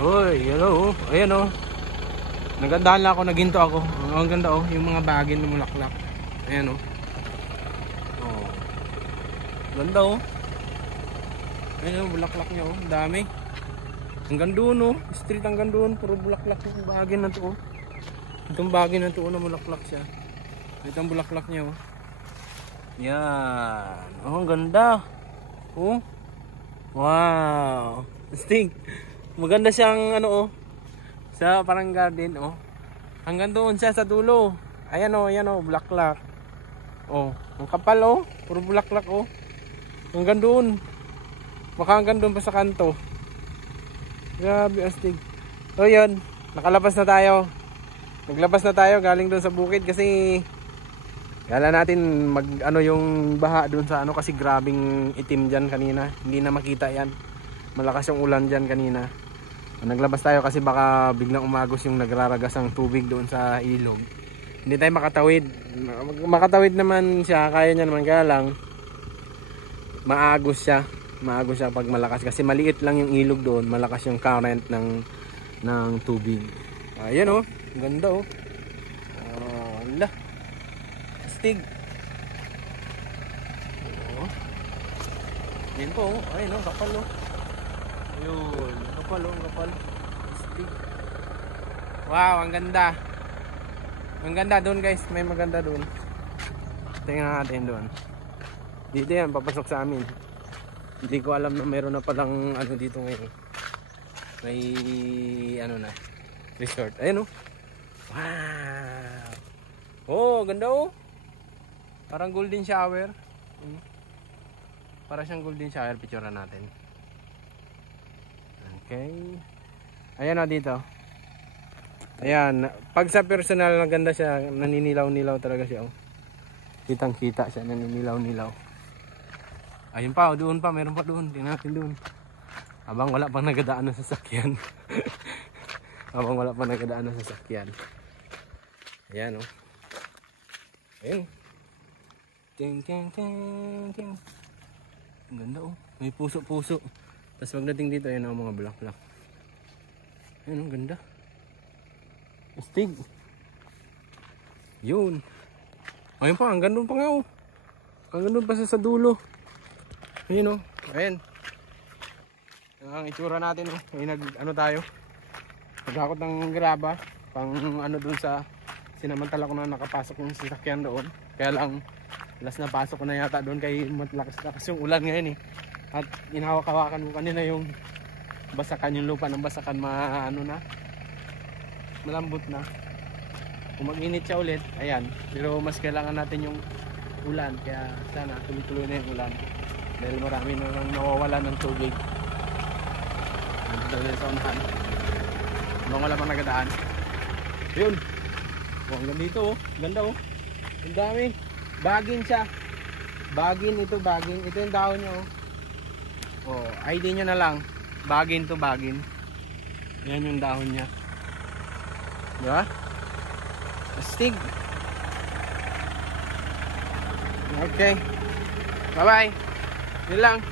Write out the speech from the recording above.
Hoy, hello. Ayan oh. Nagandahan lang ako, naginto ako. Ang ganda oh, yung mga bagin na mulaklak. Ayan oh. Oh. Ganda oh. Ayan oh, bulaklak niya oh, dami. Hanggang doon oh, street hanggang doon, puro bulaklak yung bagin na to oh. Itong bagin na to oh, na mulaklak siya. Ito ang bulaklak niya oh. Yan. Oh, ang ganda. Oh. Wow. Sting. Maganda siyang ano oh. Sa parang garden oh. Hanggang doon siya sa dulo. Ayan oh, bulaklak. Oh, ang kapal oh. Puro bulaklak oh. Hanggang doon. Baka hanggang doon pa sa kanto. Grabe astig. So yun, nakalabas na tayo. Naglabas na tayo galing doon sa bukid kasi kala natin mag ano yung baha doon sa ano kasi grabing itim diyan kanina. Hindi na makita yan. Malakas yung ulan diyan kanina. Naglabas tayo kasi baka biglang umagos yung nagraragas ang tubig doon sa ilog. Hindi tayo makatawid. Makatawid naman siya, kaya niya naman, kaya lang maagos siya. Maagos siya pag malakas kasi maliit lang yung ilog doon, malakas yung current ng tubig. Ayan oh, ganda oh. Ala. Astig. Oh. Yan po oh. Ayun oh, kapal oh. Ayun, kapal oh, kapal. Astig. Wow, ang ganda. Ang ganda doon guys, may maganda doon. Tingnan natin doon. Dito yan, papasok sa amin. Hindi ko alam na mayroon na palang ano dito ngayon. May ano na, resort. Ayun oh. Wow. Oh, ganda oh. Parang golden shower. Para siyang golden shower, picturean natin. Okay. Ayan oh dito. Ayan, pag sa personal maganda siya, naninilaw-nilaw talaga siya oh. Kitang-kita siya, naninilaw-nilaw. Ayun pa, doon pa, meron pa doon. Tingnan natin doon. Habang wala pang nagadaan ng sasakyan. Habang wala pang nagadaan ng sasakyan. Ayan oh. Ayun. Ting ting ting ting. Ang ganda oh. May puso-puso. Tapos pagdating dito, ayan ang mga bulaklak. Ayun, ang ganda. Astig. Yun. Ayun pa, hanggang doon pa nga oh. Hanggang doon pa sa dulo. Ayun oh. Ayun. Ang itsura natin oh. Ayun, ano tayo. Nagakot ng graba. Pang ano doon sa sinamantala ko na nakapasok yung sasakyan doon. Kaya lang, last na pasok ko na yata doon kay matlakas-lakas yung ulan ngayon eh. At inahawak-hawakan mo kanina yung basakan, yung lupa ng basakan ano na, malambot na. Kung mag-init siya ulit, ayan. Pero mas kailangan natin yung ulan, kaya sana tuloy-tuloy na yung ulan. Dahil marami nang nawawalan ng tubig. Nandito na sa unahan. Habang wala pang nagadaan. Yun. Oh, hanggang dito oh. Ganda oh. Ang dami. Bagin siya. Bagin ito, bagin. Ito yung dahon niya oh. Oh, ID nyo na lang. Bagin to bagin. Yan yung dahon niya. Diba? Astig. Okay. Bye bye. Yun lang.